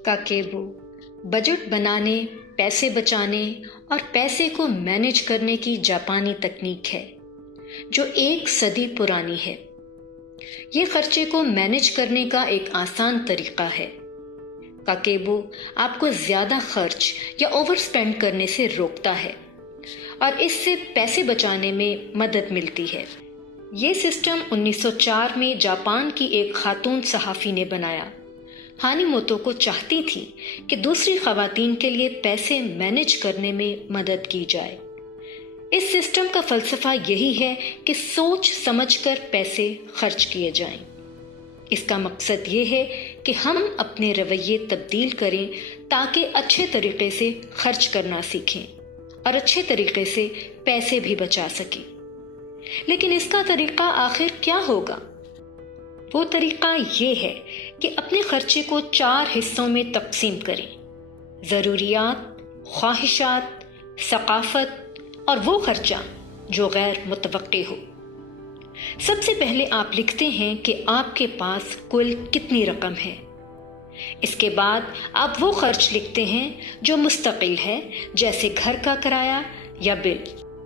काकेबो budget बनाने, पैसे बचाने और पैसे को मैनेज करने की जापानी तकनीक है जो 1 सदी पुरानी है। ये खर्चे को मैनेज करने का एक आसान तरीका है। काकेबो आपको ज़्यादा खर्च या ओवर स्पेंड करने से रोकता है और इससे पैसे बचाने में मदद मिलती है। ये सिस्टम 1904 में जापान की एक खातून सहाफ़ी ने बनाया। हानिमोतो को चाहती थी कि दूसरी ख़वातीन के लिए पैसे मैनेज करने में मदद की जाए। इस सिस्टम का फ़लसफ़ा यही है कि सोच समझकर पैसे खर्च किए जाएं। इसका मकसद ये है कि हम अपने रवैये तब्दील करें ताकि अच्छे तरीके से खर्च करना सीखें और अच्छे तरीके से पैसे भी बचा सकें। लेकिन इसका तरीका आखिर क्या होगा? वो तरीका ये है कि अपने खर्चे को 4 हिस्सों में तकसीम करें: ज़रूरियात, ख्वाहिशात, सकाफ़त और वो खर्चा जो गैर मुतवक्के हो। सबसे पहले आप लिखते हैं कि आपके पास कुल कितनी रकम है। इसके बाद आप वो खर्च लिखते हैं जो मुस्तकिल है, जैसे घर का किराया या बिल।